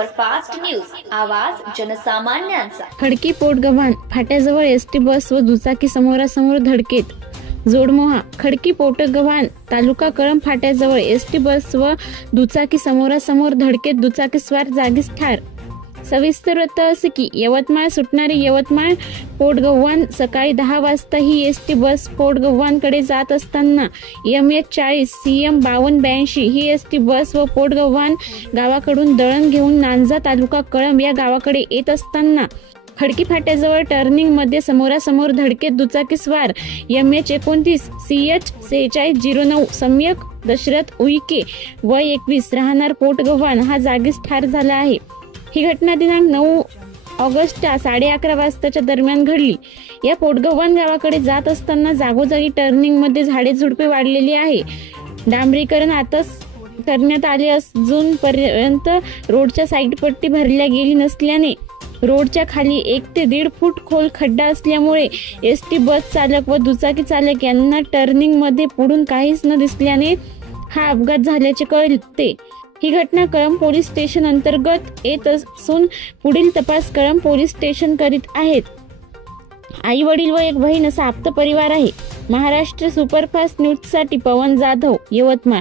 Superfast news, आवाज जनसामान्यांचा। खडकी पोटगव्हाण फाट्याजवळ ST bus व दुचाकी समोरासमोर धडकेत, जोडमोहा। खडकी पोटगव्हाण तालुका कळंब फाट्याजवळ एसटी बस व दुचाकी समोरासमोर धडकेत दुचाकीस्वार जागीच ठार। सविस्तर वृत्त असे की यवतमाळ सुटणारी यवतमाळ पोटगव्हाण सकाळी 10 वाजता ही एसटी बस पोटगव्हाणकडे जात असताना MH40 CM 5282 ही एसटी बस व पोटगव्हाण गावाकडून दळण घेऊन नांजा तालुका कळंब या गावाकडे येत असताना खडकी फाट्याजवळ टर्निंग मध्ये समोरासमोर धडकेत दुचाकीस्वार MH29 CH 4609 सम्यक दशरथ उईके वय 21 राहणार पोटगव्हाण हा जागीच ठार झाला आहे। ही घटना दिनांक 9 ऑगस्ट 11:30 वाजताच्या दरम्यान घडली। या पोटगव्हाण गावाकडे जात असताना जागोजागी टर्निंग मध्ये झाडे झुडपे वाढलेली आहे। डांबरीकरण आताच करण्यात आले अजूनपर्यंत रोडच्या साईड पट्टी भरल्या गेली नसल्याने रोडच्या खाली 1 ते 1.5 फूट खोल खड्डा असल्यामुळे एसटी बस चालक व दुचाकी चालक यांना टर्निंग मध्ये पुढून काहीच न दिसल्याने हा अपघात झाल्याचे कळते। ही घटना कळंब पोलीस स्टेशन अंतर्गत येत असून पुढील तपास कळंब पोलीस स्टेशन करीत आहेत। आई वडील व एक बहीण असा आप्त परिवार आहे। महाराष्ट्र सुपरफास्ट न्यूज साठी पवन जाधव, यवतमाळ।